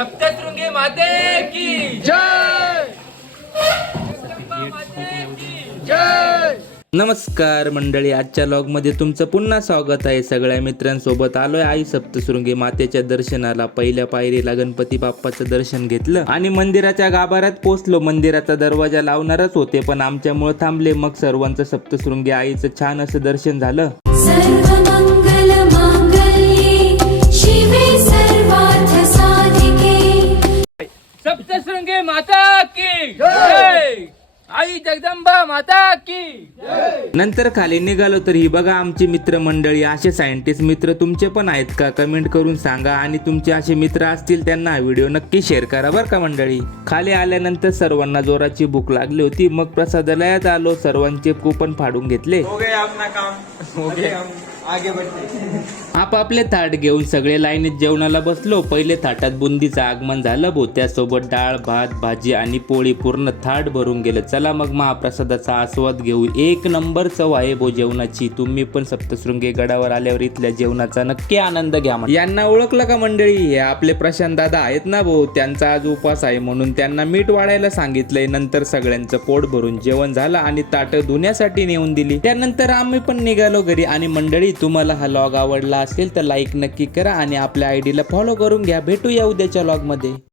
सप्तशृंगी माते की जय जगदंबा माते की जय. नमस्कार मंडळी, आजच्या लॉगमध्ये तुमचं पुन्हा स्वागत आहे. सगळ्या मित्रांसोबत आलोय आई सप्तशृंगी मातेच्या दर्शनाला. पहिल्या पायरीला गणपती बाप्पाचं दर्शन घेतलं आणि मंदिराच्या गाभाऱ्यात पोचलो. मंदिराचा दरवाजा लावणारच होते पण आमच्यामुळे थांबले. मग सर्वांचं सप्तशृंगी आईचं छान असं दर्शन झालं. सर्वमंगल मांगल्ये शिवे सर्वार्थ साधिके. सप्तशृंगी माता की जय. आई जगदंबा माता की नंतर खाली निघालो तर ही बघा आमची मित्र मंडळी. असे सायंटिस्ट मित्र तुमचे पण आहेत का? कमेंट करून सांगा. आणि तुमचे असे मित्र असतील त्यांना व्हिडिओ नक्की शेअर करा बरं का मंडळी. खाली आल्यानंतर सर्वांना जोराची भूक लागली होती. मग प्रसादालयात आलो. सर्वांचे कूपन फाडून घेतले. आपापले ताट घेऊन सगळे लाईनीत जेवणाला बसलो. पहिले ताटात बुंदीचं आगमन झालं भो. त्यासोबत डाळ भात भाजी आणि पोळी, पूर्ण थाट भरून गेलं. चला मग महाप्रसादाचा आस्वाद घेऊ. एक नंबर चव आहे भो जेवणाची. तुम्ही पण सप्तशृंगी गडावर आल्यावर इथल्या जेवणाचा नक्की आनंद घ्या. यांना ओळखलं का मंडळी? हे आपले प्रशांत दादा आहेत ना भो. त्यांचा आज उपवास आहे म्हणून त्यांना मीठ वाढायला सांगितलंय. नंतर सगळ्यांचं पोट भरून जेवण झालं आणि ताट धुण्यासाठी नेऊन दिली. त्यानंतर आम्ही पण निघालो घरी. आणि मंडळी, तुम्हाला हा लॉग आवडला असेल तर लाईक नक्की करा आणि आपल्या आयडीला फॉलो करून घ्या. भेटूया उद्याच्या लॉग मध्ये.